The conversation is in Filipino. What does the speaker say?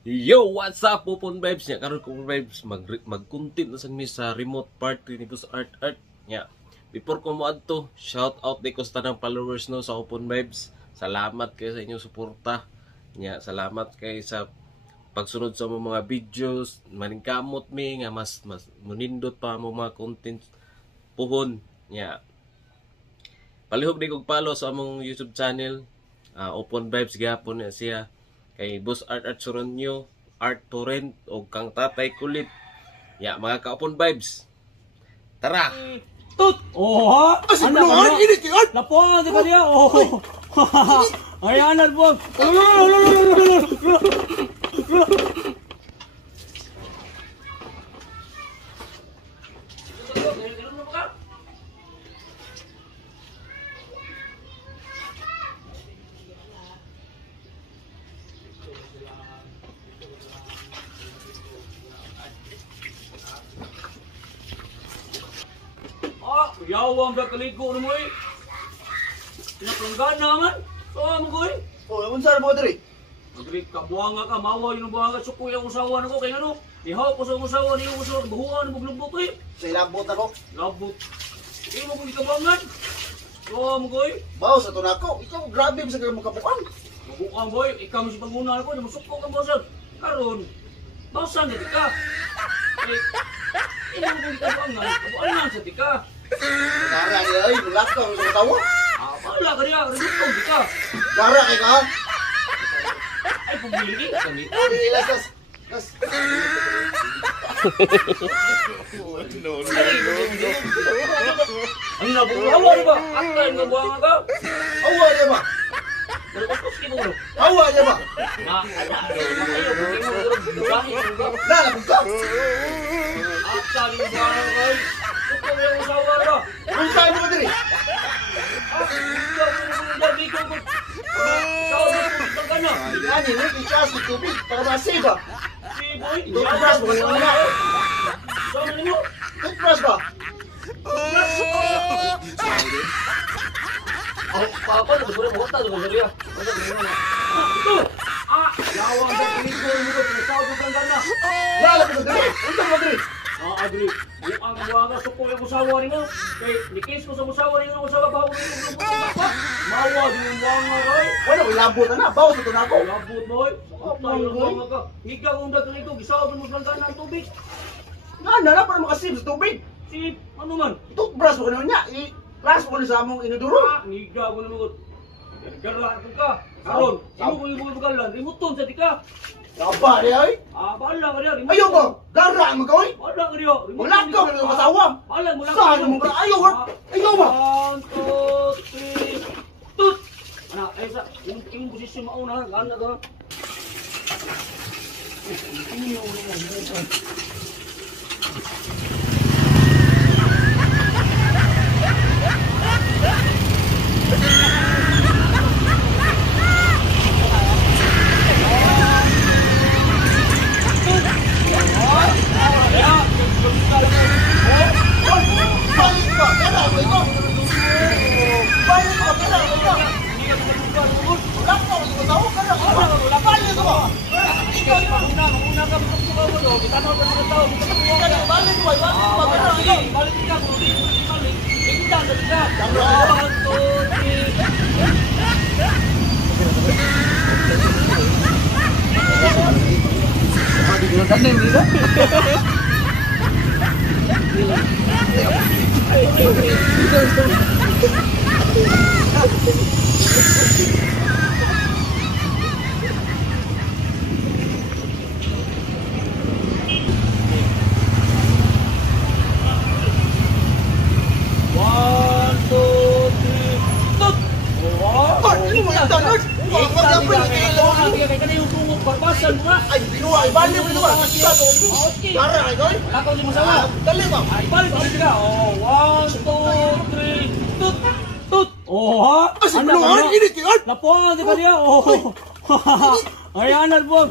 Yo, what's up, Popon Vibes? Nya karon ko Vibes mag-content na sa mi sa remote party ni Boss Art Art. Nya, before ko mo adto, shout out di ko sa tanang followers no sa Popon Vibes. Salamat kayo sa inyong suporta. Nya, salamat kay sa pagsunod sa mga videos, maningkamot mi nga mas munindot pa mo mga content puhon. Nya, palihog di kog follow sa among YouTube channel. Popon Vibes gyapon na siya. Kay Boss Art Art Suronyo, Art Torrent o kang Tatay Kulit. Ya, mga ka-Popon Vibes. Tara! Tut! Oh ha! Ano ba? Init yung art! Lapuan di ba niya? Oh! Ayan, Albog! Yawang ka kaligo na mo eh. Pinaplanggan naman. So, mo ko eh. Oh, ano saan mo diri? Magalik ka, buhanga ka, mawa yung buhanga. Sukoy ang usawa na ko. Kaya ano, ihaw ko sa usawa, niyo ko sa buhuan, maglubot eh. Sa ilabot ako. Labot. Hindi mo kung ikabangan. So, mo ko eh. Bawas sa tunako. Ikaw, grabe sa kaya makabuang. Mabukang boy, ikaw mo si panguna ko, masukko ka bosag. Karon, bawasan na tika. Eh, hindi mo kung ikabangan, kabuan lang sa tika. Gara niya ay, nilakaw sa katawa. Wala ka niya, renutong di ka. Gara kay ka. Ay, pumili. Las. No. Ang nabuhawa di ba? Akta yung nabuhanga ka. Awa niya ba? Nalapos ka mo. Awa niya ba? Makayo, kung mo bukahin ka. Lalabog ka. Akta yung nabuhanga ka. Ito yung usawa ka. Ano saan mo diri? Ani, ni ikas ng tubig para masiba. Toothbrush mo kanina na. Toothbrush ba? Papa, nagpura mo ta, nagpura. Ito! Yawang ka kaligo mo ko, pinasawag kang gana. Lalabog ka diri. Unsa mo diri? Agri, buang buanga suko yung usawa rin mo. Kay, nikis ko sa usawa rin mo, usawa ba ako rin mo. Mawa, yung buanga kay. Wala, ilabot na. Bawas sa tunako. Labot boy. Tayo ng buanga ka. Higa kong dagang ito, gisawag mo sa ng tubig. Nga, para makasip sa tubig. Si, ano man? Toothbrush mo kanina niya. I-brush mo sa among inuduro. Higa ko naman. Garla ko ka. Karon, imo ko yung bugalan, rimuton sa tika. Kaba niya ay. Bahala ka niya. Ayaw ba? Gara mo gawin? Bahala ka niya. Wala ka ng masawa. Bahala mo lang. Saan mo ba? Ayaw ba? Ayaw ba? 1, 2, 3, tut! Anak, ay sa, yung posisyon mauna, gana ka. Ay, binuwa, ibalik mo binuwa. Gara kay gawin? Ako di masawa. Dali ba? Ay, balik ka. Oh, 1, 2, 3, tut! Tut! Oh, ha? Kasi binuwa, init yung art. Lapuan di ba niya? Oh! Ayan, Albog!